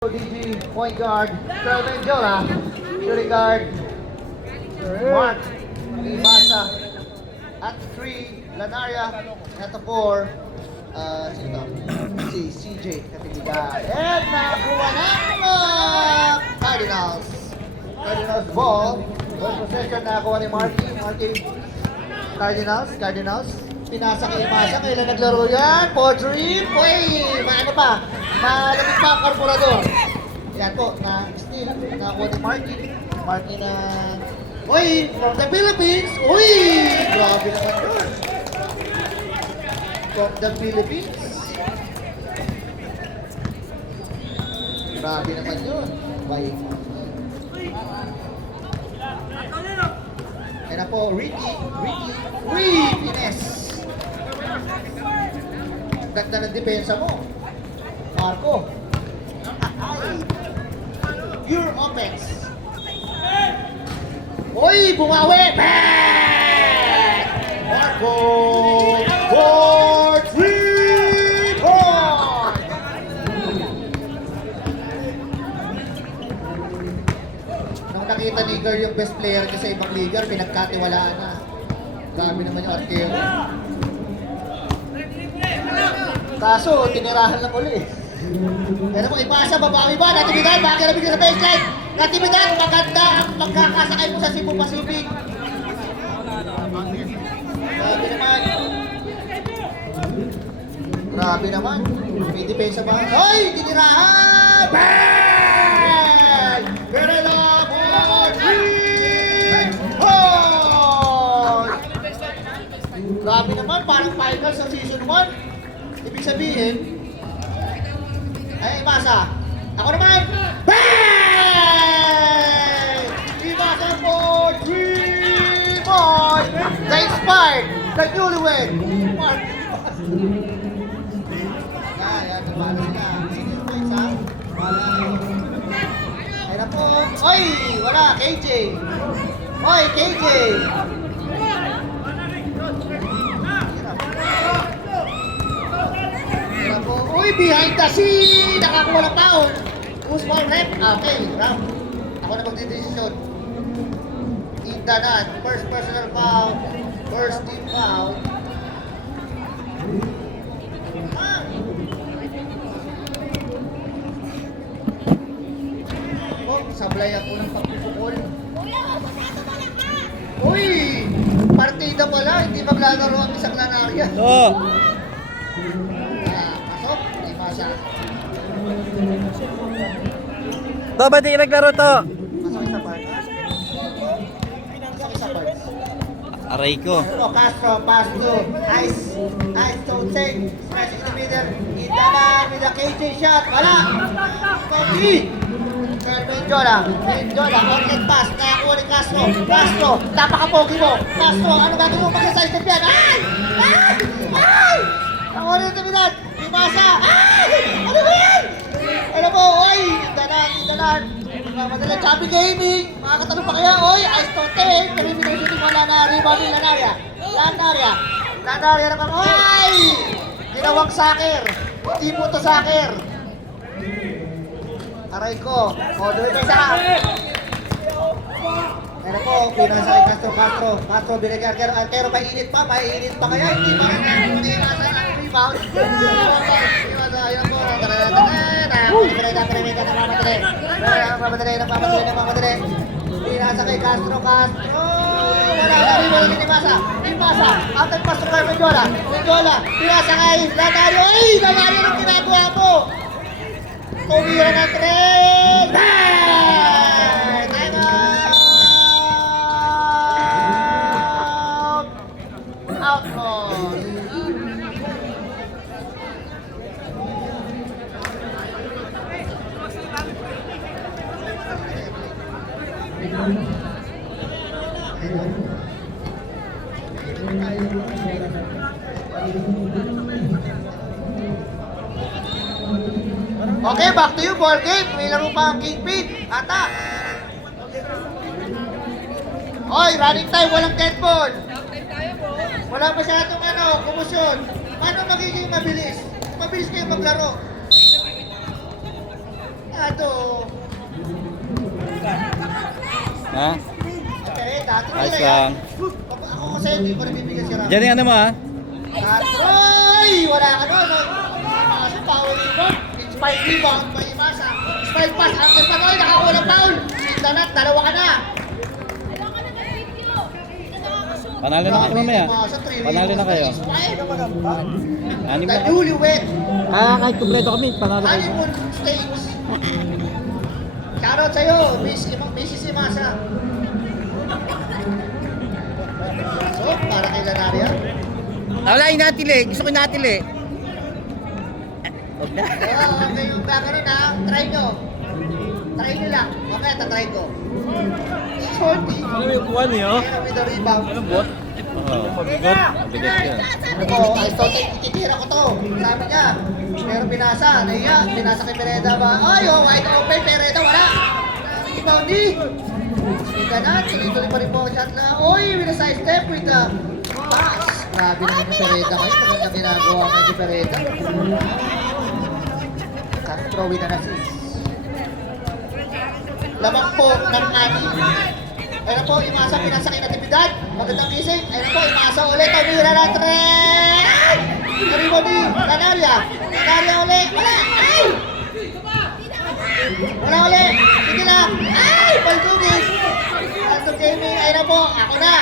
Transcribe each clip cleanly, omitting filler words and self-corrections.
DG, point guard, Kelvin Jola, shooting guard, Mark Ibasa, at 3, Lanaria, at 4, sino si CJ Katibigan. And nakakuha ng Cardinals. Cardinals ball. First possession nakakuha ni Marky, Cardinals. Pinasa kay Ibasa, kailan naglaro yan? Podrin, ano pa? Malamig pa ang karburador. Yan po, na-steal, nakakuha ni Marky na, from the Philippines. Grabe naman yun. From the Philippines. Grabe naman yun. Yan na po, Ricky, Ines. Ganda ng depensa mo. Marco. Pure offense. Bumawi! Bang! Marco! For 3 points! Nung nakita ni Gar yung best player niya sa ibang liga, pinagkatiwalaan na. Grabe naman yung arquero. Kaso, tinirahan lang ulit. Pero kung ipasa, babawi ba? Natividad, bakit nabigyan sa baseline? Natividad, maganda ang pagkakasakay mo sa Cebu Pacific. Grabe naman. May depensa ba? Tinirahan! Bang! Pero na for 3 points! Grabe naman, parang finals sa season 1. Ibig sabihin, Ibasa. Ako naman, bang! Ibasa for 3 points! The inspired, the newlywed, Mark Ibasa. Yan, nabala sila. Sino yung isa? Wala. Ayun na po. Wala, KJ. KJ. Behind the scene! Nakakuha ng foul! Who's my rep? Okay, Ram. Ako na magdidesisyon. Indanan. First personal foul. First team foul. Sablay ako ng pagpupukol. Partida pala. Hindi maglalaro ang isang Lanaria. Ba't di naglaro to? Masakit sa part. Aray ko. Castro, pass to Ice to take. Smash in the middle. Indanan with a KJ shot. Wala! Kobe! Jola, outlet pass. Nakakuha ni Castro, napaka-pogi mo. Castro, ano gagawin mo pag-side step yan? Nakuha ni Intimidad. Ibasa! Ano ba yan? Ano po? Indanan. Madala, Chubby Gaming. Makakatanong pa kaya? Ice to take. Perimeter shooting mo, Lanaria. Bobby Lanaria naman. Ginawang soccer. Hindi mo to soccer. Aray ko. Duwi kayo sa Pero po, pinasa kay Castro, binigyan. Pero mainit pa kaya? Hindi pa rebound. Ayan po. Nagmamadali. Pinasa kay Castro. Wala. Ibasa. Outlet pass to Carmen Jola. Pinasa kay Lanario. Lanario ang ginagawa mo. Tumira ng 3. Time out. Okay, back to you, ball game. May laro pa ang Kingpin. Ata. Running time, walang dead ball. Wala masyadong kumusyon. Paano magiging mabilis? Mabilis kayo maglaro. Ato. Ha? Okay, dati Ayos nila lang. Ako kasi hindi ko nabibigyan si Ram. Diyan yung ano mo ha? Ay! Wala ka doon. Masa, power rebound. Spike rebound. May masa. Spike pass. Ang Panoy, nakakuha ng foul. Sindanat, dalawa ka na. Panalo na kayo mamaya. Panalo na kayo. Anim The na. newlywed Kahit kumpleto kami, panalo kayo. honeymoon stage. Shoutout sa'yo, Mrs. Imasa. So, para kay Lanaria. Wala, inatili. Gusto ko inatili. Huwag na. Okay, yung gagawin ha. Try nyo. Try nyo lang. Mamaya, tatry ko. Shorty. Ano yung kuha niyo? Pero with the rebound. Bot? Oo. Mabigat. Mabigat yan. Oo, I thought ititira ko to. Sabi niya. Pero pinasa. Nahiya. Pinasa kay Pereda ba? Ay, oh, wide open. Pereda, wala. Rebound di. Kita na. Tuloy-tuloy pa rin po ang shot na. Oy, with a side step with the pass. Grabe naman yung Pereda kayo. Maganda ginagawa kay si Pereda. At throw in na sis. Lamang po ng ani. Ayun po, imasa pinasa kay Natividad. Magandang gising. Ayun po, imasa ulit. Tumira na tren! Arriba ni Canaria. Canaria ulit. Wala! Ay! Wala ulit. Sige lang. Ay! Paltugin. Paltug gaming. Ayun po, ako na.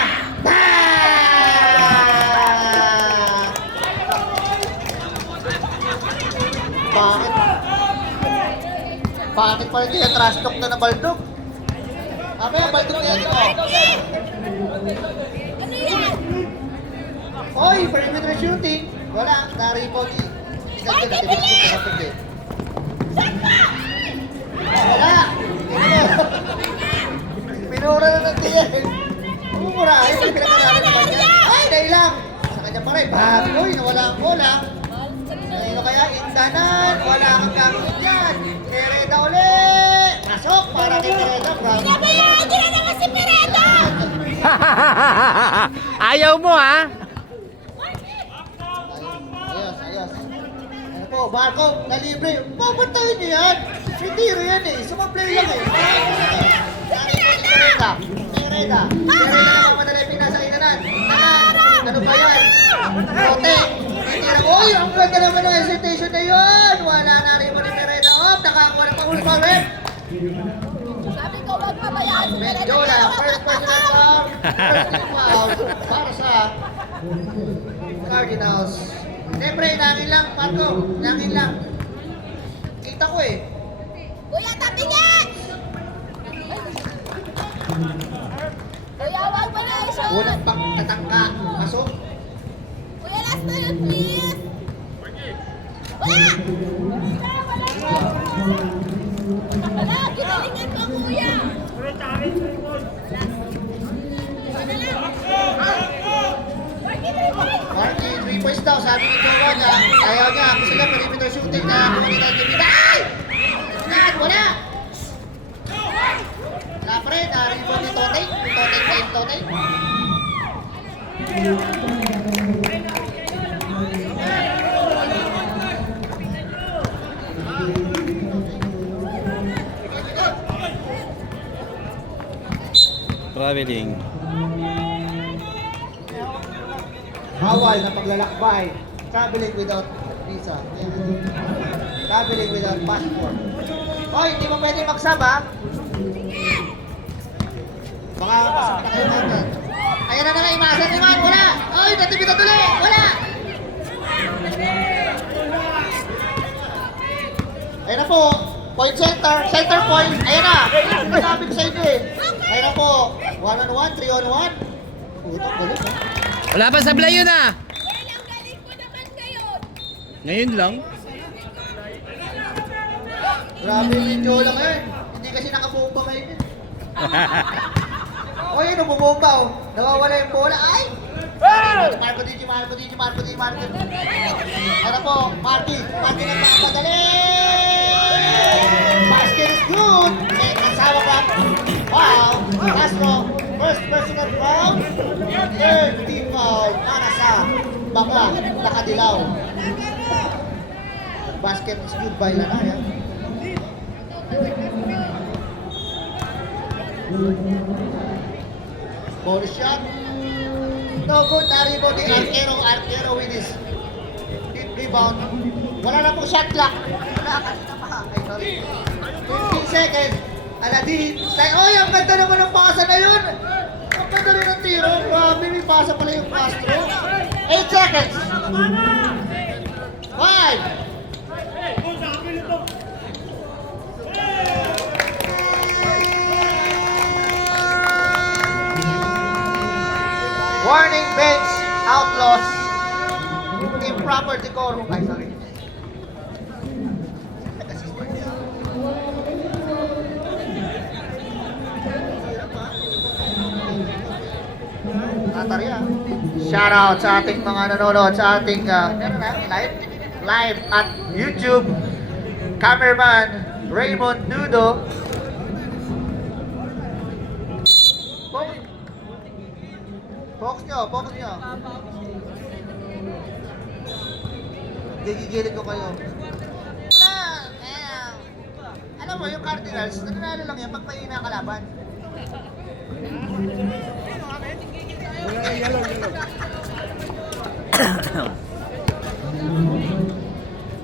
Bakit? Bakit pa hindi trash talk na nabaldog? Mamaya, baldog na yan. Oy, perimeter shooting. Wala, na-rebound ni. Wala. Pinura na ng tiyan. Umurahin, may pinagkakaroon naman niya. Ay, dahil lang. Sa kanya pa rin, baboy, nawala ang bola. Ano kaya, indanan, wala kang gagawin dyan. Pereda ulit. Pasok para kay Pereda. Pinabayaan nyo na naman si Pereda! Ayaw mo ha? Ayos, ayos. Ano po, Marco, na libre. Papuntahin niyo yan. May tiro yan eh. Sumaplay lang eh. Pereda. Pereda. Pereda ang madali pinasa inanan. Ano ba yan? Rote. Uy, ang ganda naman ng hesitation na yun. Wala na rin mo ni Pereda. Oh, nakakuha na pa-ul pa rin. Sabi ko, wag pabayaan si Pereda. Mendiola, first personal foul. First foul para sa Cardinals. Siyempre, nangin lang, Marco. Nangin lang. Kita ko eh. Kuya, tabingin! Kuya, wag mo na i-shoot! Unang pang tatangka. Pasok. Kuya, last na yun, please! Wala! Wala, ginalingan ko, kuya! Marky, 3 points daw. Sabi ni Jowa niya. Ayaw niya. Gusto niya perimeter shooting na kuha nila Jimmy. Ay! Yan, wala! Wala pa rin. Rebound ni Tote. Tote. Traveling. Bawal na paglalakbay. Traveling without visa. Traveling without passport. Hoy, hindi mo pwede mag-sub ha? Baka pasok na kayo natin. Ayan na nga, imasan naman. Wala! Hoy, natibita tuloy! Wala! Ayan na po. Point center. Center point. Ayan na. Sinasabi ko sa inyo eh. Ayan na po. 1-on-1, 3-on-1. Puto, galit ha. Wala pa sablay yun ah! Kuya, ang galing ko naman kayo! Ngayon lang. Grabe yung Jola ngayon. Hindi kasi nakabomba ngayon. O yun, bumomba oh. Nawawala yung bola. Ay! Marco Digi. Ano po? Marky nagpapadali! Basket is good! May kasama pa. Wow! Castro, first personal foul. Third team foul para sa Baka, Nakadilaw. Basket is good by Lanaya. Ball shot. No good. Naribo ni Arquero with his deep rebound. Wala na pong shot clock. Wala, kanina pa. Ay, sorry. 15 seconds. Aladin. Oy, ang ganda naman ng pasa na yun. Ang ganda rin ng tiro. Grabe, may pasa pala yung Castro. 8 seconds. 5. Warning, bench, outlaws, improper decorum. Ay, sorry. Tatarya. Shout out sa ating mga nanonood sa ating live at YouTube. Cameraman Raymond Nudo. Focus nyo. Gigigilid ko kayo. Alam mo, yung Cardinals, nananalo lang yan pag may kalaban.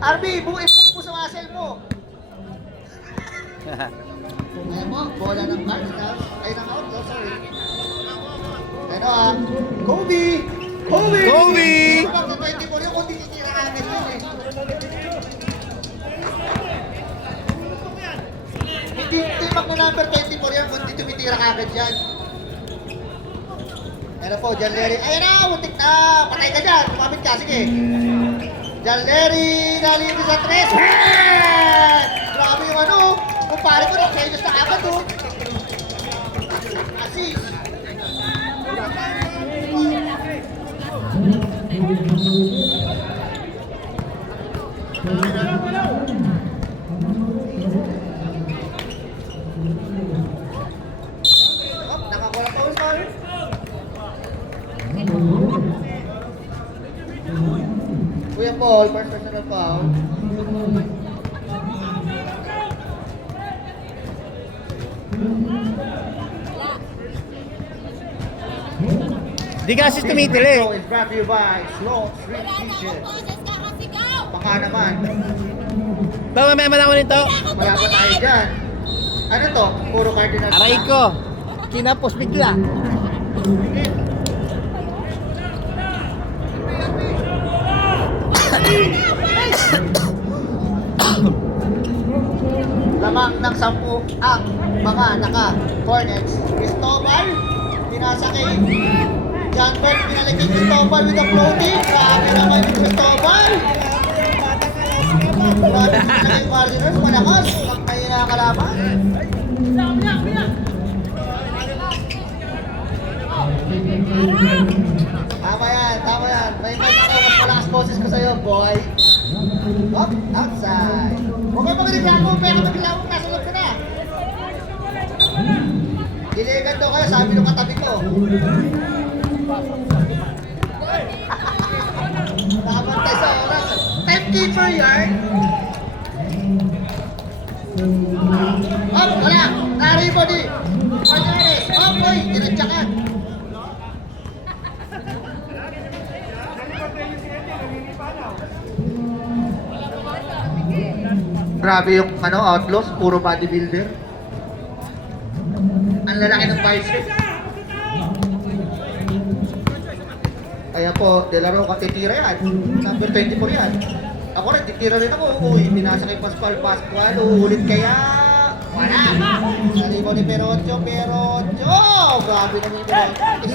RB, ipuk mo sa muscle mo. Alam mo, bola ng Cardinals, ay ng Outlaws, sorry. Ano Kobe! Kapag sa 24 yung kundi titira agad yun eh. Hindi mag na number 24 yan kundi tumitira agad yan. Ano po, John Larry. Ayan na, muntik na. Patay ka dyan. Kumamit ka, sige. John Larry, nalito sa 3. Grabe yung ano. Kung pare ko na, kaya sa agad oh. Assist. Nakakuha pa ulit tayo. Kuya Paul, first personal foul. Di ka assist tumitili. Show is brought to you by Slow Street Wala na Kitchen. akong boses kakasigaw. Baka naman, Ba, mamaya man ako nito. malapit tayo dyan. Ano to? Puro Cardinals. Aray ko. Kinapos bigla. Lamang ng 10 ang mga naka-Hornets. Cristobal, pinasa kay John Bell, pinalik kay Cristobal with the floating. Grabe naman yung Cristobal. Grabe naman yung Cardinals, malakas. Ang may nakakalaban. Tama yan. May ako, mas malakas boses ko sa'yo, boy. Up, outside. Huwag kayo magreklamo, pero magreklamo, nasa loob ka na. Diligan daw kayo, sabi nung katabi ko. Nakabantay sa oras. Timekeeper yarn. Up, wala. Naribo di. Martinez, up, boy. Diretsyakan. Grabe yung Outlaws, puro bodybuilder. Ang lalaki ng bicep. Kaya po, De La Roca titira yan. Number 24 yan. Ako rin, titira rin ako. Uy, pinasa kay Pascual. Uulit kaya. Wala. Nalibo ni Perocho. Grabe naman yung Perocho.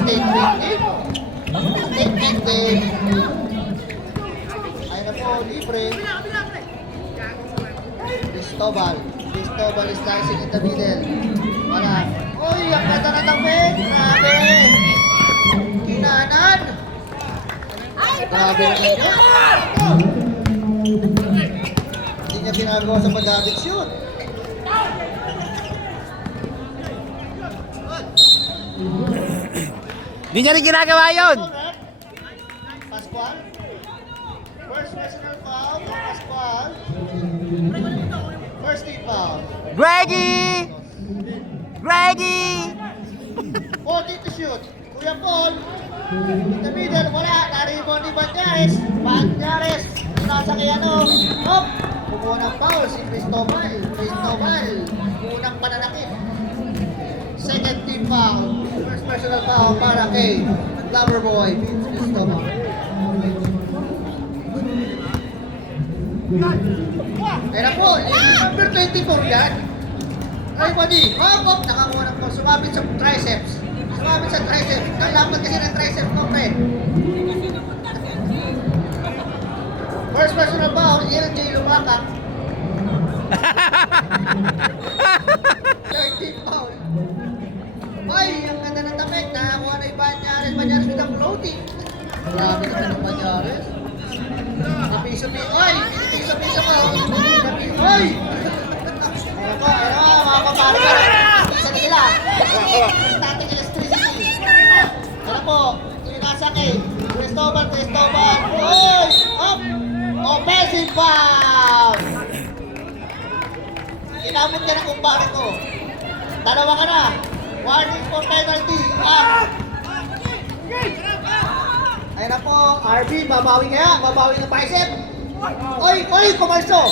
Statement din. Ayun na po, libre. Cristobal is slicing in the middle. Wala. Uy, ang ganda na tapit. Grabe. Kinanan. Grabe na kayo. Hindi niya pinagawa sa pag-habit shoot. Di niya rin ginagawa yun. Pascual. First personal foul. Pascual. First team foul. Greggy! Greggy! 40 to shoot. Kuya Paul. In the middle, wala. Naribon ni Banyares. Banyares. Nasa kay ano. Hop. Kumuha ng foul si Cristobal. Cristobal. Unang pananakit. Second team foul. First personal foul para kay Loverboy. Cristobal. Ayun na po. Number 24 yan. Ay, buddy. Hop, hop. Nakakuha ng foul. Sumabit sa triceps. Sumabit sa triceps. Nalaman kasi ng triceps mo, pre. First personal foul, Aaron J. Lumakak. 13 foul. Ay, ang ganda ng damit. Nakakuha na yung Banyares. Banyares with ang floating. Grabe naman yung Banyares. Napiso-piso. Ay, piso-piso pa. Ay! Ayun po, mga kaparo ka. Isa nila. Static electricity. Ayun po, Inasaki. Cristobal. Ay! Up! Offensive foul! Inabot ka na kumpare ko. Dalawa ka na. Warning for penalty. Ayun na po, RB, babawi kaya? Babawi ng bicep? Oy, kumalso!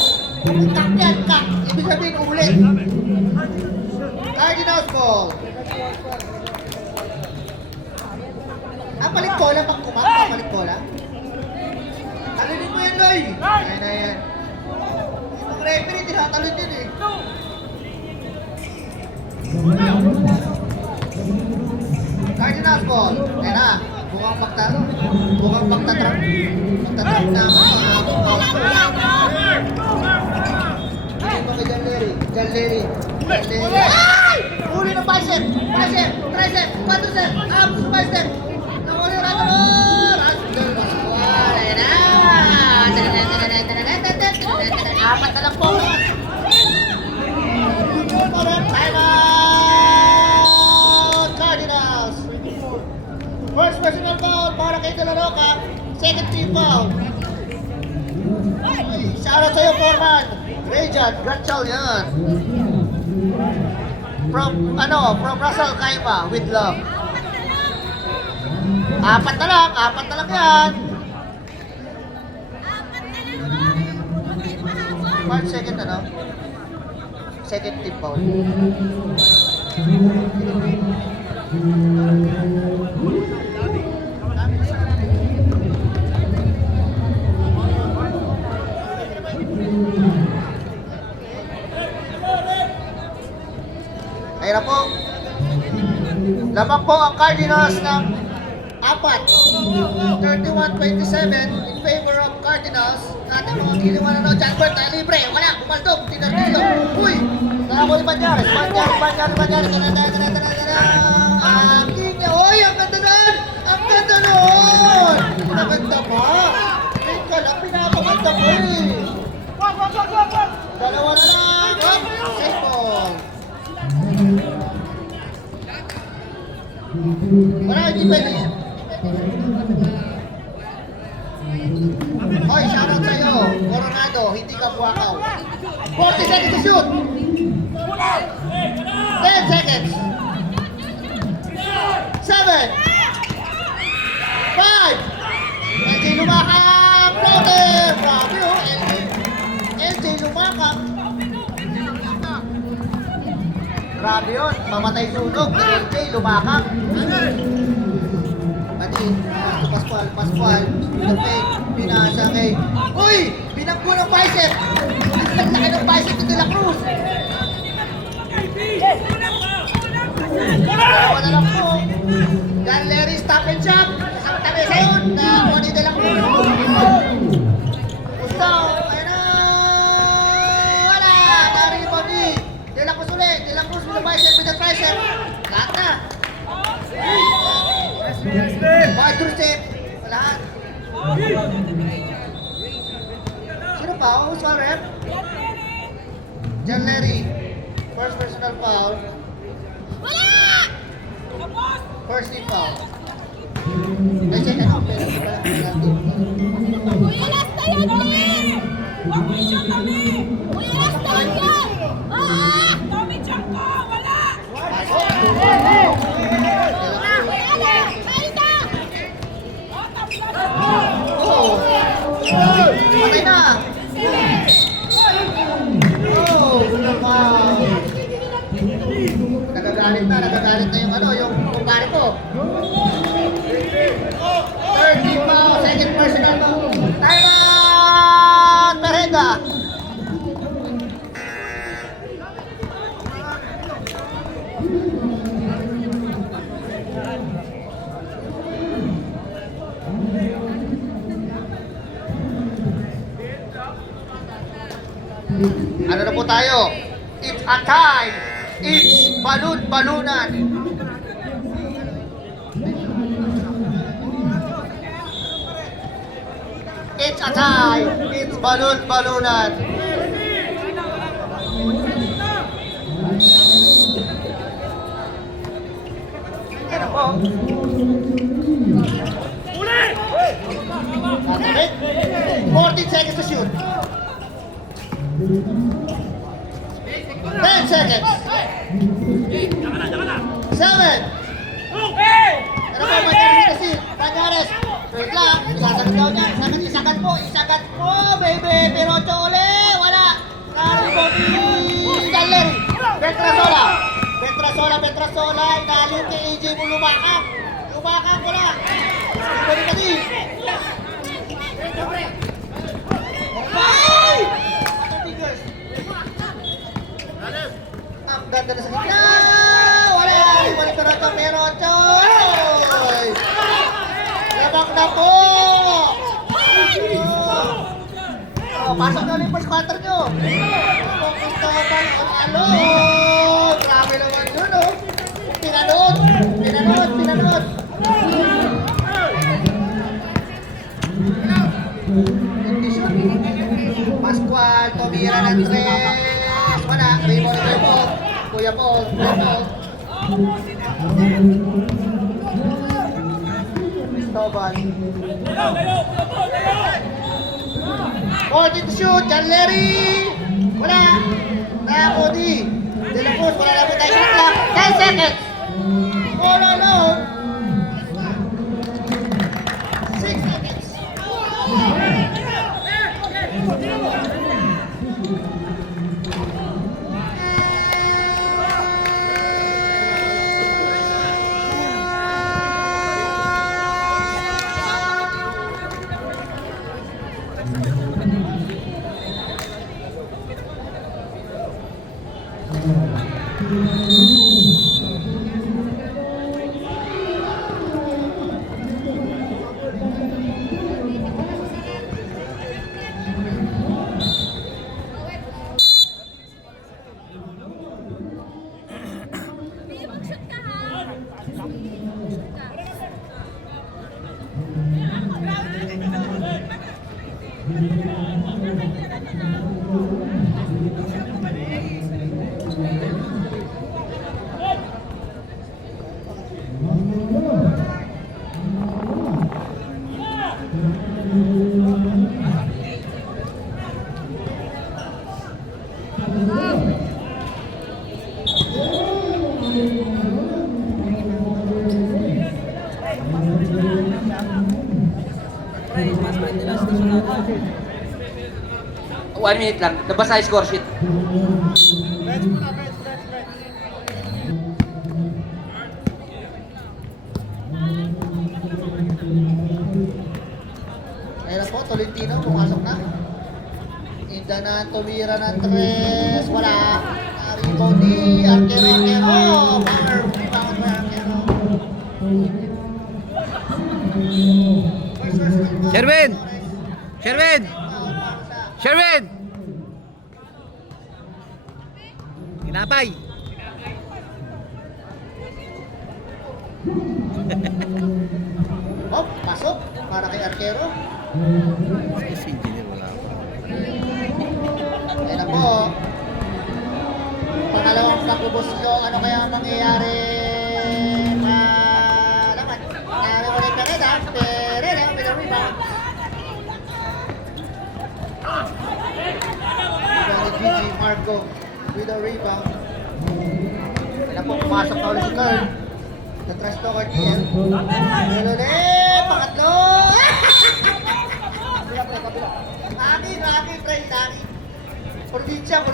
Kak yan, kak! Ibig sabihin ulit. Cardinals ball. Palit bola pang kumang, palit bola. Talinin mo yan, Loy! Ayan na yan. Yung referee, tinatalon din eh. Cardinals ball. Ayan na. Mukhang pagtaro. Mukhang pagtatrap. Pagtatrap na ako. Ayan pa kay John Larry. Huli ng bicep. Tricep. Quadricep. Abs. Bicep. Nakuli yung ratador. Ayan na. Apat na lang po. Time out! Cardinals! First personal foul para kay De La Roca. Second team foul. Shoutout sa'yo, Foreman. Rajan, Gratchal yan. From Russell Kaima with love. Apat na lang yan. Second second team foul. Ayun na po. Lamang po ang Cardinals ng 31-27 in favor of Cardinals. Natin mga giliwan na no, Janbert na libre. Wala, bumaldog, tinardilo. Uy! Nakakuli Banyares. Aking niya. Uy, ang ganda nun! Ang ganda nun! Maganda pa. Ika lang, pinapaganda mo eh. Dalawa na lang. Safe ball. Wala, hindi pwede. Hoy, shoutout sa'yo. Coronado, hindi ka buwakaw. 40 seconds to shoot. 10 seconds. 7. 5. LJ Lumakak. Floater. Grabe oh. LJ Lumakak. Grabe yun. Mamatay sunog. LJ Lumakak. Pati, Pascual, pinasa kay... Uy! Binanggo ng bicep! Ang laki ng bicep ni De La Cruz! Dalawa na lang po. John Larry, stop and shot! Isang tabi sa yun na kuha ni De La Cruz. Gustaw, ayun na! Wala! Tari ni Bobby! De La Cruz ulit! De La Cruz with the bicep, with the tricep! Lahat na! Quadricep! Lahat! Sino pa? Who's one rep? John Larry. First personal foul. First team foul. Kasi ano? Kuya, last na yan, Lee! Huwag mo siya kami! Kuya, last na yan! Ah! Dami dyan ko! Wala! nagagalit na yung yung kumpare ko. Third team foul, second personal foul. Time out! Merenda! Ano na po tayo? It's a time! It's balon-balunan! It's a tie! It's balon-balunan! Ano po? Matamit. 14 seconds to shoot. 10 seconds. 7. Ano po, Manyares kasi? Manyares. Wait lang, isasagot daw niya. Isagat mo, baby. Pero uli, wala. Nari po ni Daller. Petrasola. Inalim kay AJ mo lumakang. Lumakang ko lang. Ibalik ka din. Ay! Ang ganda na sa gitna! Wala! Ibalik ko na ito, pero ito! Labak na po! Pasok na ulit first quarter nyo! Ano? Grabe naman yun, oh! Pinanood! Pascual, tumira ng 3. Wala, rebound. Kuya Paul, Cristobal. 40 to shoot, Janleri. Wala. Nakapodi. De La Cruz, wala lang po tayo shot lang. 10 seconds. All alone. 6 seconds. Mag-shoot ka ha. One minute lang. Nabasa yung score sheet. Ayun na po, Tolentino, pumasok na. Inda na, tumira ng 3. Wala. Rebound ni Arquero. Power rebound by Arquero. Sherwin! Kinapay! Oh, pasok. Para kay Arquero. Si engineer wala pa. Ayun na po. Pangalawang pagubos ko. Ano kaya ang mangyayari? Malaman. Nari mo rin Pereda. Pereda with a rebound. Gigi Marco with a rebound. Ayun na po. Pumasok na ulit si Kern. Na-trash talker GM. Ayun ulit. Pangatlo. Kabila. Akin, pre. Akin. Probinsya.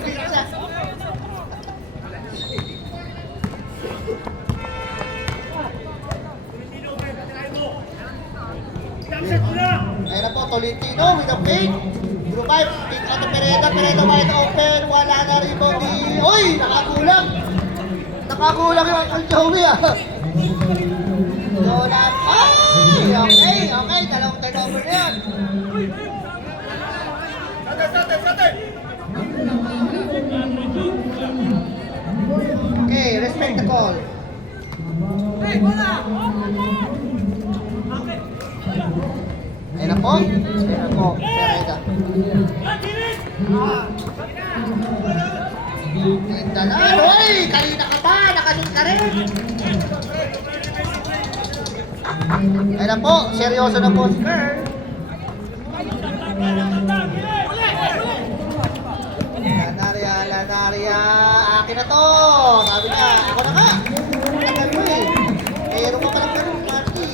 Tolentino with a fake. Group 5, kick out to Pereda. Pereda wide open. Wala na rebound ni... Uy! Nakakulang! Nakakulang yung Uncle Joey ah. Jolan. Ay! Okay, okay. Dalawang turnover na yan. Okay, respect the call. Ayun na po. Ayun na po. Pereda. Dalan. Uy! Kanina ka pa. Nakashoot ka rin. Ayun na po. Seryoso na po si Kerr. Lanaria. Akin na to. Sabi na. Ako na nga. Tagal mo eh. Meron ka palang ganun, Marty.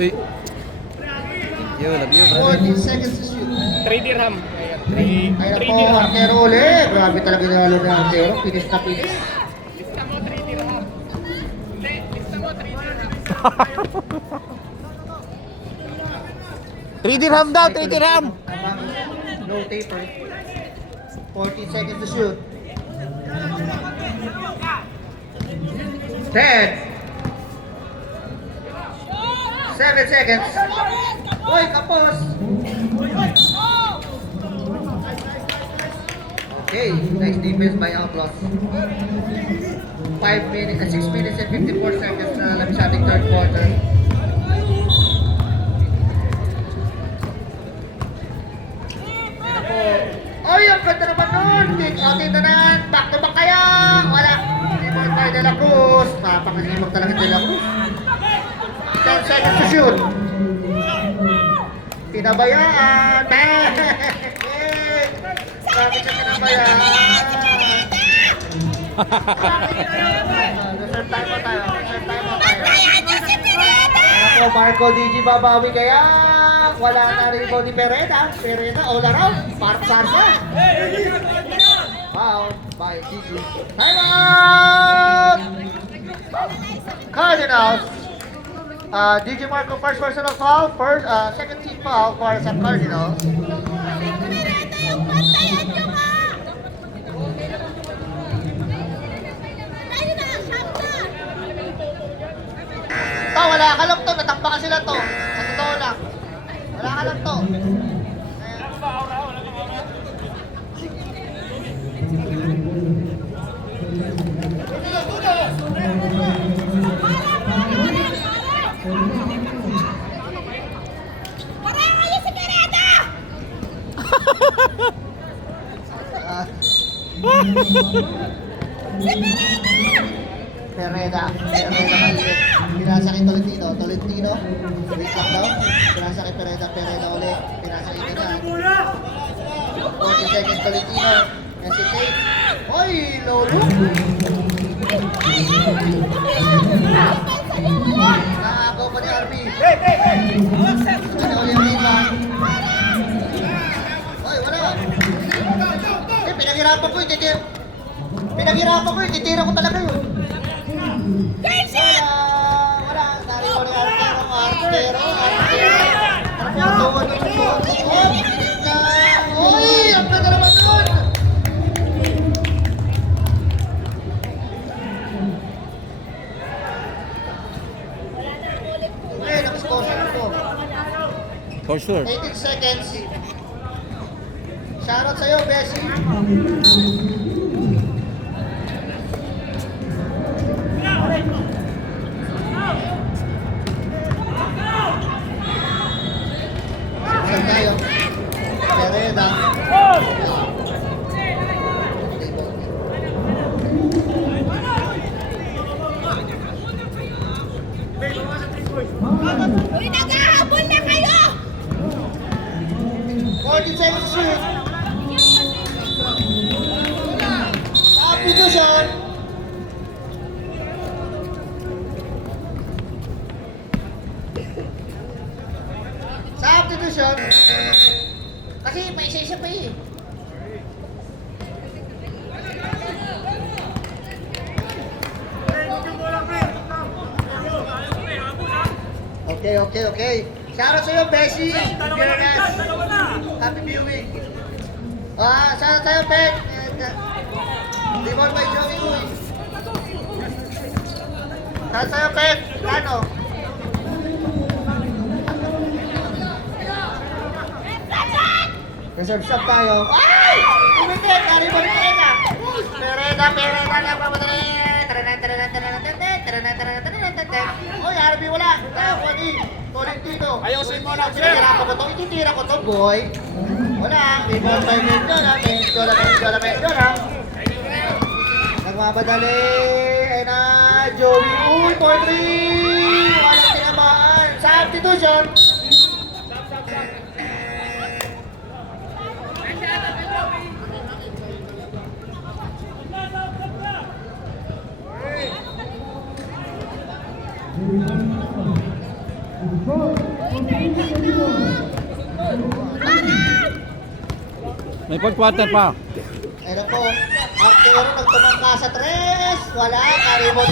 Uy. Love you, 14 seconds to shoot. 3 dirham. Ayun na po, Artero ulit. Grabe talaga nalo na Artero. Pinis na pinis. Lista mo 3 dirham. Hindi, lista mo 3 dirham. 3 dirham daw, 3 dirham. No taper. 14 seconds to shoot. 10. 7 seconds. Uy, kapos. Okay, nice defense by Outlaws. 6 minutes and 54 seconds na lang sa ating third quarter. Yan na po. Ay, ang ganda naman nun! Kick out ito na yan! Back to back kaya! Wala! Rebound by De La Cruz. Napakasimag talaga De La Cruz. 10 seconds to shoot. Pinabayaan! Sabi siya pinabayaan! Reserve time mo tayo. Reserve time mo tayo. Ako, Marco DG babawi kaya wala na rebound ni Pereda. Pereda all around. Sarsa. Wow, by DG. Time out! Cardinals. DJ Marco first personal foul, second team foul para sa Cardinals. Wala ka lang to, natakpakan sila to. Sa totoo lang. Wala ka lang to. Pereda maliit. Pinasa kay Tolentino. Tolentino. Wait lang daw. Pinasa kay Pereda. Pereda ulit. Pinasa kay Pereda. 40 seconds Tolentino. Hesitate. Hoy! Low look! Nakakaw pa ni RB. Ano ulit yung rebound? Hoy, wala. Pinaghirapan ko yung titira. Pinaghirapan ko yung titira ko talaga yun. Wala. Narito ni Artero. Uy! Ang ganda naman doon! Okay, nakascore siya ko. For sure. 18 seconds. Shoutout sa'yo, Bessie. Saan tayo? Pereda. Uy, naghahabol na kayo! 14 seconds to shoot. Substitution. Substitution. Kasi may isa-isa pa eh. Okay. Shoutout sa'yo, Beshi. Fairness. Happy viewing. Shoutout sa'yo, Ben. Limon by Joey Uy. Shoutout sa'yo, Ben. Ano? Reserve shop tayo. Ay! Umitin! Karibon Pereda! Pereda na pamatay! Oy, Arby wala! Wali! Tolentino! Ayusin mo na, sir. Ititira ko to! Ititira ko to, boy! Wala! Rebound by Mendola! Nagmamadali! Ay na! Joey! Uy! 4-3! Walang tinamaan! Substitution! May pag-quarter pa. Ayun po, after nagtumangka sa tres, wala, Karibon,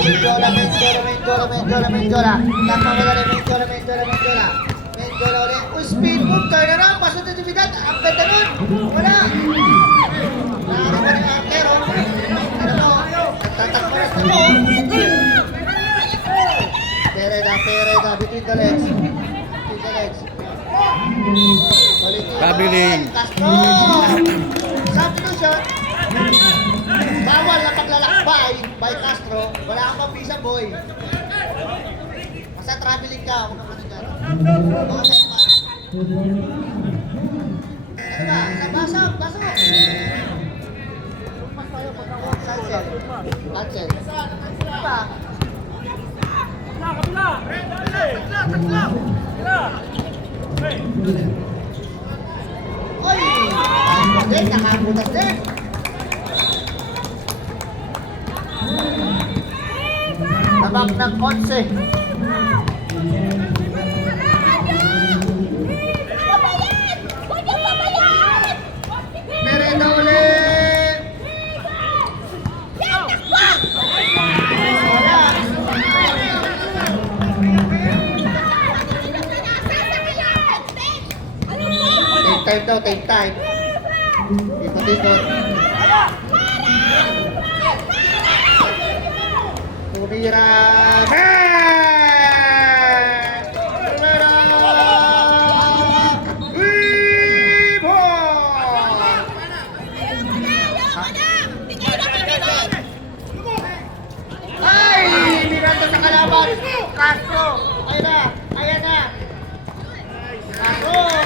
Mendola. Nagmamadali, Mendola ulit. Speed move, turn around, pasok na tumidad, ang ganda nun, wala. Karibon yung after, ano mo, nagtatakparas na mo. Pereda, between the legs. Kabiling. Castro! Substitution. Bawal na paglalakbay by Castro. Wala kang pabisa, boy. Basta traveling ka. Huwag naman dyan. Okay, man. Ano ba? Basok. Cancel. Ano ba? Oy! Nakabutas din. Tabak ng 11. Merenda ulit! Take time. Ikot. Tumira. Ay! Miranda sa kalaban. Castro. Ayan na.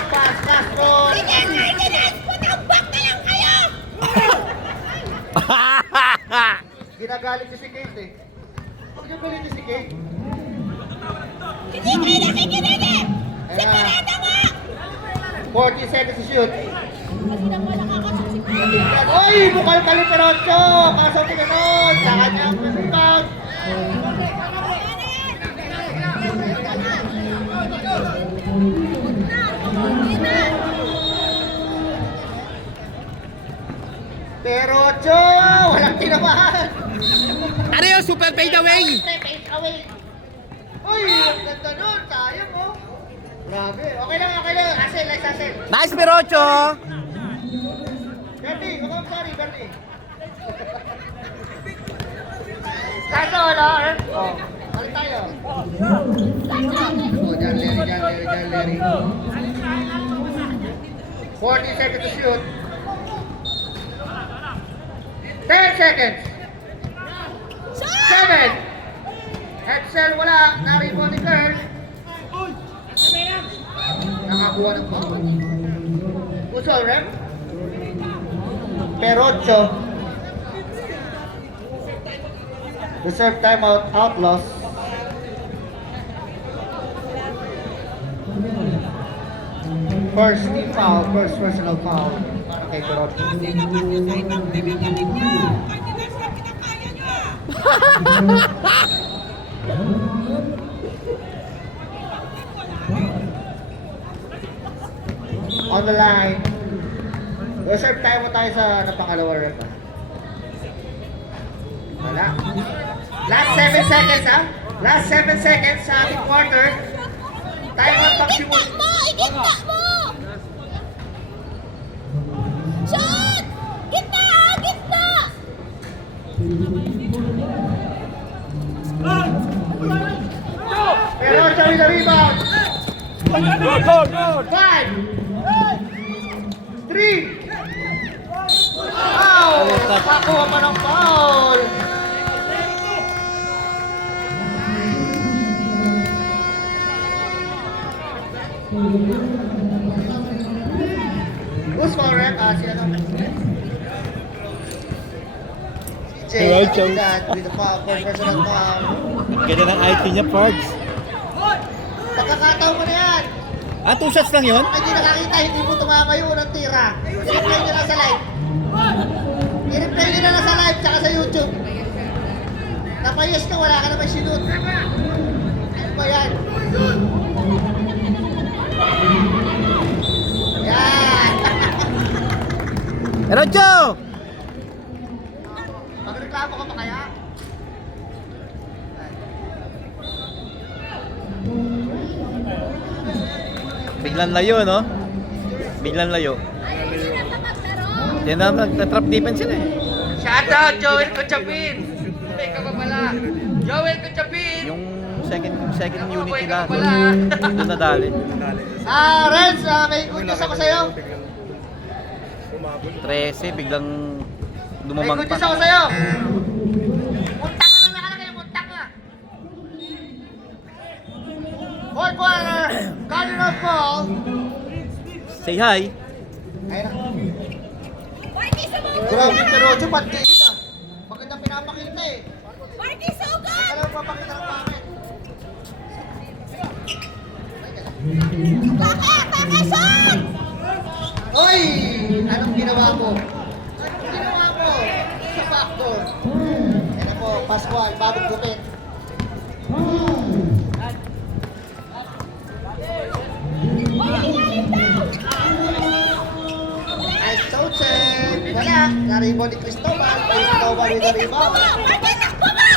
Castro. Ginagalit niya si Kate eh. Huwag niyo galit niya si Kate. Hindi kayo nakikinig eh! Sigurado mo! 40 seconds to shoot. Kasi na wala kakasuksikan. Oy! Bukal Kaliperocho! Kaso ni Ganon! Sa kanyang rebound! Perocho! Walang tinamaan! Ano yun? Super fade away! Fade away! Uy! Ang ganda nun! Sayang oh! Grabe! Okay lang! Asel! Nice, Pirocho! Bernie! Sorry, Bernie! Kaso ano? Oh! Balik tayo! Oh, dyan, Larry! 40 seconds to shoot! 10 seconds! 7! Edsel wala! Naribo ni Girl! Nakakuha ng ball. Usol, rep? Perocho. Reserve timeout, Outlaws. First team foul, first personal foul. Para kay Perocho. On the line. Reserve time mo tayo sa napangalawa rep. Wala. Last 7 seconds ha. Last 7 seconds sa ating quarter. Igitna mo! Igitna mo! Shot! Gitna! Gitna! Pero siya with the rebound. 5, 3. Wow! Nakakuha pa ng foul. Who's correct? Si ano? Si Jay. Alright, Jones. With the foul, first personal foul. Ganda ng IT niya, Pards. Pagkakataon mo na yan. Ah, 2 shots lang yun? Kung hindi nakakita, hindi mo tumama yung unang tira. I-replay nyo lang sa live. I-replay nyo lang sa live, tsaka sa YouTube. Napayos ka, wala ka naman sinut. Ano ba yan? Yan! Rocho! Magreklamo ka pa kaya? Biglang layo, no? Biglang layo. Yan na, nag-trap defense sila eh. Shout out, Joel Kuchapin! Hindi ka pa pala. Joel Kuchapin! Yung second unit Boy nila, ka pa pala. doon nadali. Renz, may good news ako sa'yo. 13, biglang May lumamang good news pa. ako sa'yo. Muntak ka na nakalagay, muntak ka. Fourth quarter, Cardinals ball. Say hi. Ayun na. Marky, sumugod Grabe, na! pero ito pantiin ah. Magandang pinapakita eh. Marky, sugod! Alam mo, papakita ng pangit. Bakit? Bakit, shot! Hoy! Anong ginawa mo? Anong ginawa mo? Sa backdoor. Yan ako, Pascual, bagong gupit. Hoy, ang ilalim daw! Nice toe check. Wala. Naribon ni Cristobal. Cristobal with the Marky, takbo rebound. mo! Marky, takbo mo!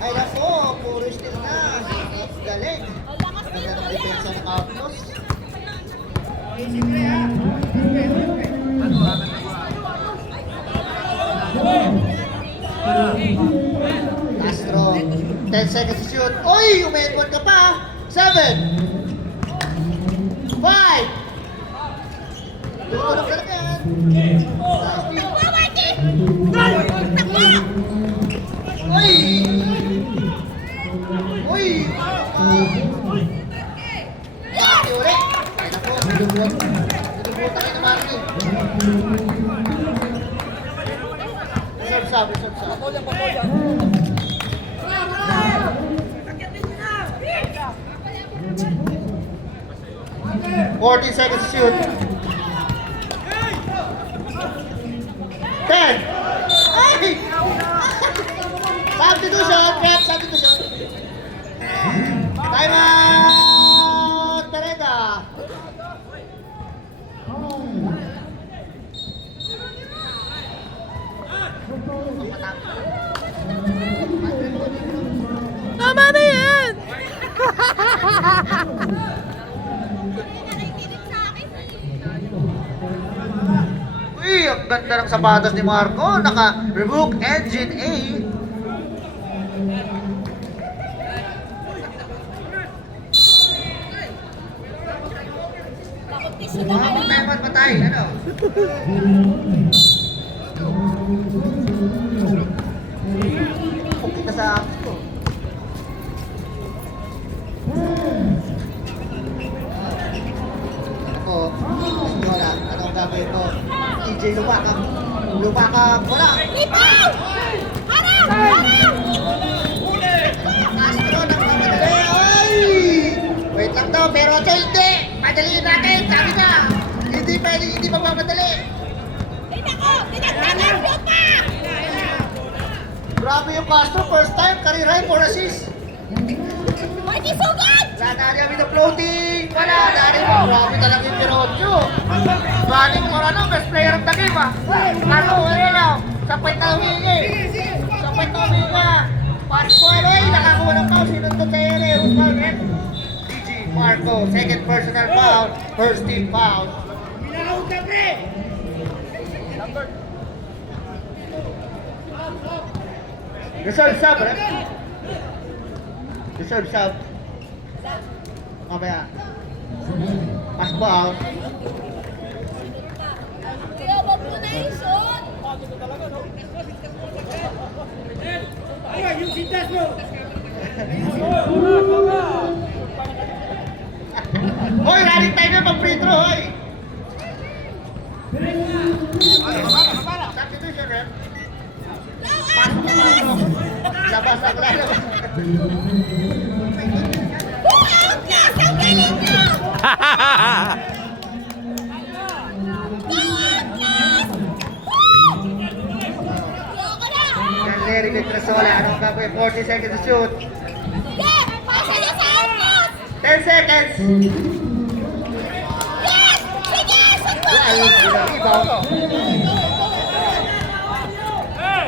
Ay nako, puro steal na. Galing. Ang lakas Ganda nito, ng yan! depensa ng Cavs. Castro, 10 seconds to shoot. Oy, umedwan ka pa. 7, 5. Tutulog ka lang yan. Takbo, Marky! Takbo! Oy! Uy! Bakit uli? Ay nako, sinubutan kayo na Marky. Reserve sub, reserve sub. Fourteen seconds to shoot. 10. Ay! Substitution, Prep, substitution. Time out, Pereda. Tama na yan! Nakikinig sa akin. Uy, ang ganda ng sapatos ni Marco. Naka-Revoke Engine A. Makuntisyo na kayo! Patay, patay. Ano? Pukita sa apps ko. Ako, wala. Anong gagawin ko? TJ, lumakap. Lumakap. Wala. Ipaw! Harang! Harang! Castro, nagmamadali. Ay! Wait lang daw, pero ito hindi. Madaliin natin. Sabi na. Hindi pwede, hindi magmamadali. Tingnan ko! Dinagdagan mo pa! Grabe yung Castro. First time, career high for assist. Marky, sugod! Wala na kami na floating. Wala na rin mo. Grabe talaga yung Pirocho. Running for ano, best player of the game ah. Ano, wala lang. Sapit na humingi. Sapit na humingi. Pascual, ay, nakakuha ng pao. Sinunod sa ere. Usman, eh. GG. Marco. Second personal foul. First team foul. Reserve sub, ref. Reserve sub. Mamaya. Pass ball. Kaya wag mo na i-shoot. Hoy, running time na pang free throw, hoy! Substitution, ref. Pass ball. Labas ang lalabas. Buang ka sa galing ka! Ayoko na! Yan, Larry Petrasola. Anong gagawin? 40 seconds to shoot. Yes! Pasa niya sa outpost! 10 seconds. Yes! Sige! Shoot mo! Ayun, rebound.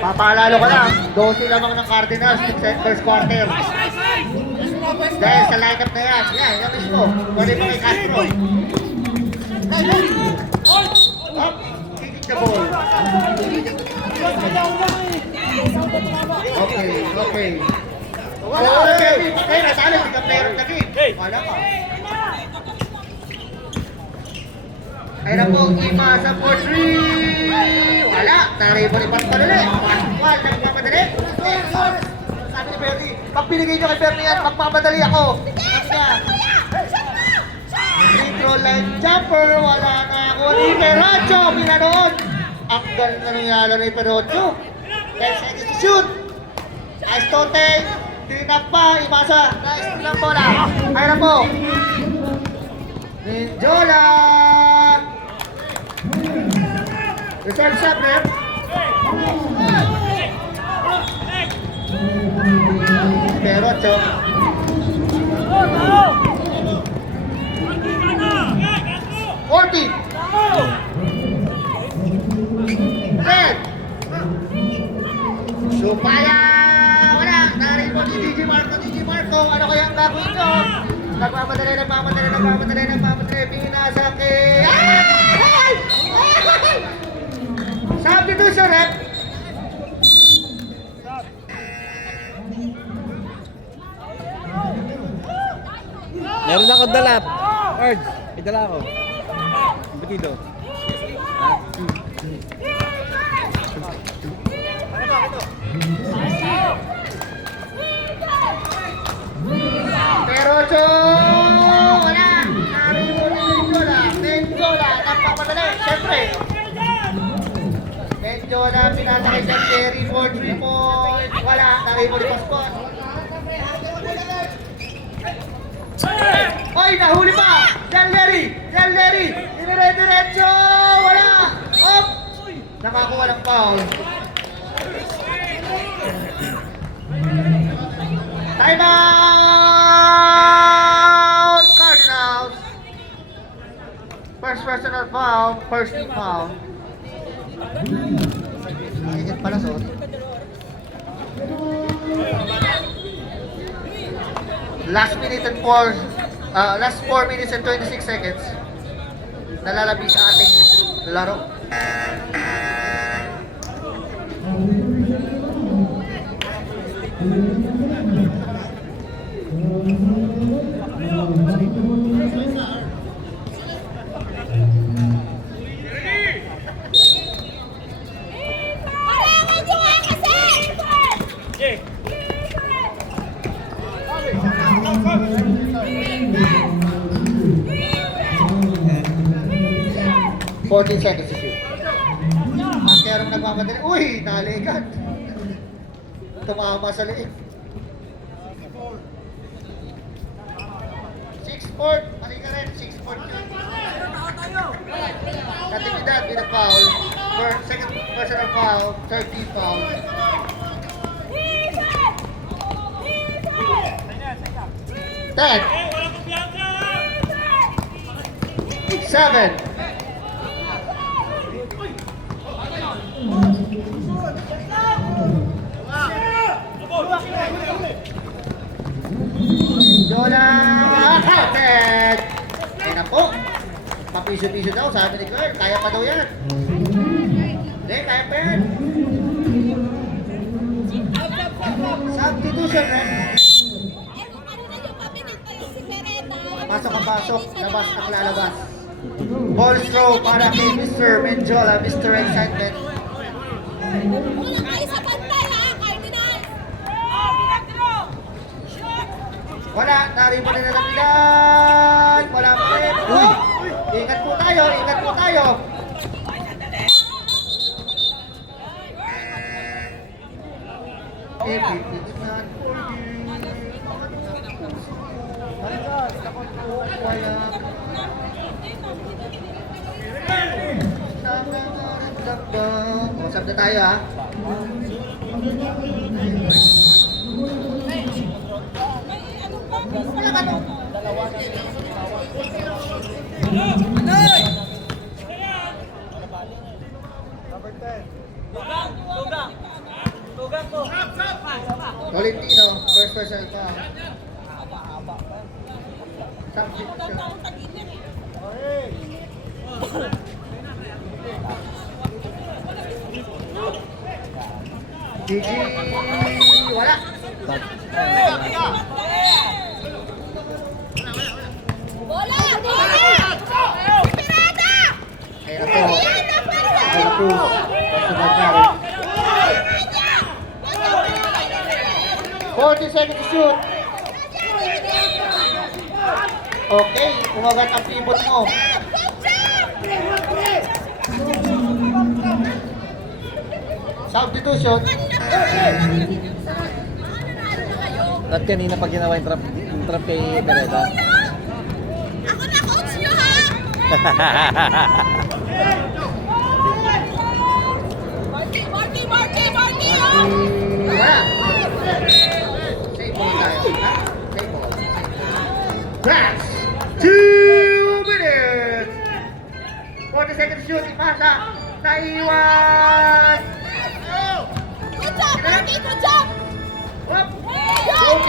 Papaalala ko lang, 12 lamang ng Cardinals first quarter. Dahil sa lineup na yan, yan mismo. Pwede mo kay Castro. Up, kicking the ball. Okay. Oo, Kevin, patay na talo, hindi ka player of the game. Wala ka. Ay na po, Imasa for 3! Wala! Taray mo ni Pagpadali! Pascual, nagpapadali! Sabi ni Bernie, pag binigay nyo kay Bernie yan, magpapadali ako! Free throw line jumper, wala na ako ni Peracho! Pinanood! Ang galing na nangyala ni Peracho! 10 seconds to shoot! Nice Tote! Tinap pa, Imasa! Nice lang bola! Ay na po! Ninjola! Return shot, ref. Pero, Chok. Forty. Red. Supaya. Wala. Narinig mo ni DJ Marco. Ano kaya ang gagawin nyo? Nagmamadali. Pinasa kay... Ay! Substitution, ref. Meron ako dala. Urge, may dala ako. Batido. Pero wala. Narinig mo ni Menjola. Nagpapadali. Siyempre. Menjola, pinasakay sa Jerry for 3 points. Wala. Narinig mo ni Pascual. Oy, nahuli pa! Del Neri! Dire-diretso! Wala! Op! Nakakuha ng foul. Time out! Cardinals! First personal foul, first team foul. Nakikit pala, sorry. Last 4 minutes and 26 seconds. Nalalabi sa ating laro. Parangan nyo nga kasi! Okay. 14 seconds to shoot. Masterong nagmamadali. Uy, nalikat. Tumama sa liig. 6-4. Halika rin, 6-4. Natividad with a foul. Second personal foul. 13 foul. 10. 7. Jola! Counted! Kaya na po. Papiso-piso daw, sabi ni Carl. Kaya pa daw yan. Hindi, kaya pa yan. Substitution, eh. Pasok ang pasok, labas ang lalabas. Ball throw para kay Mr. Menjola, Mr. Excitement. Kulang kayo sa pantay ha, Cardinals! Wala, nariba na nalapitan. Wala pa rin. Uy! Ingat po tayo, ingat po tayo. Usap na tayo ha. Tolentino, first person pa. Substitution. GG, wala. Bola! Bola! Pirata! Ayan na po. Ayan po. Pagsabat na rin. 40 seconds to shoot. Okay, umagat ang pivot mo. Substitution. At kanina pag ginawa yung trap kay Beretta. Ako na coach nyo ha! Marky! Wala. Save ball tayo. Ha? Save ball. Crash! 2 minutes! 40 seconds to shoot. Ipasa. Naiwan! Good job, Marky! Good job! Whoop! Good!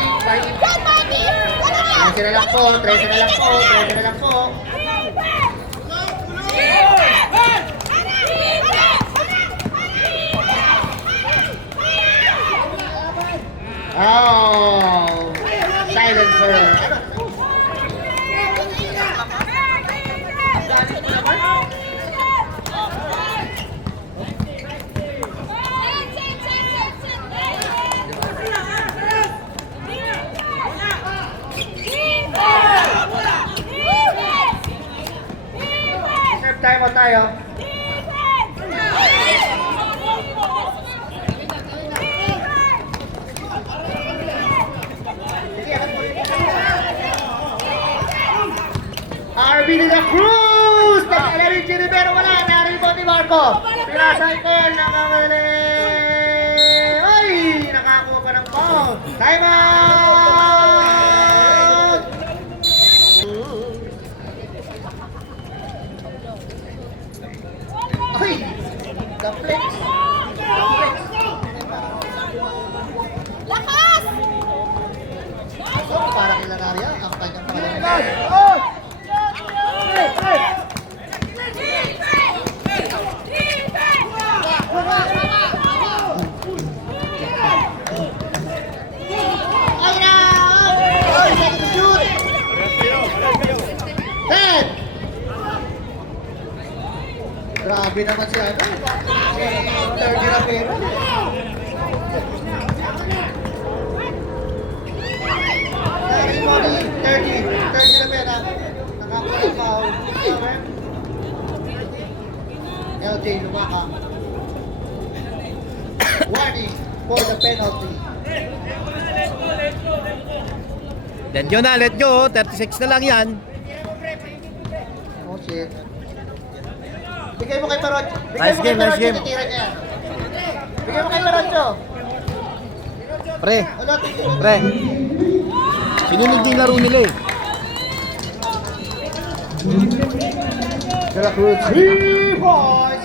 Good, Marky! Tara na! 13 na lang po. 13 na lang po. 13 na lang po. Oh! Silencer. Ano? Serve time mo tayo. RB de la Cruz! Nag-alarin si Rivero, wala. Narito ni Marco. Pinacycle ng kamali. Ay! Nakakuha pa ng ball. Time out! Ay! The flex. Lakas! So, para kila Naria, ang kanyang pangalaman. Ay na! Oh, second to shoot! 10! Grabe naman si ano. Si Sergio Rapero. Ceremony 30 na pera. Nakakuha ng foul. LJ lumaka. Warning for the penalty. Let go na, let go. 36 na lang yan. Oh shit. Bigay mo kay Perocho. Nice game, nice game. Titira niya yan. Bigay mo kay Perocho. Pre, Wala, titira. pre. Sinunog din laro nila eh. De la Cruz. 3 points.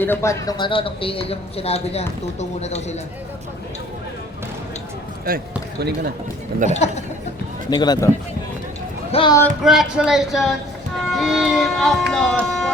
tinupad nung PL yung sinabi niya, tutungo na daw sila. Ay, kunin ko na. Sandali. Kunin ko na to. Congratulations, Team Outlaws, for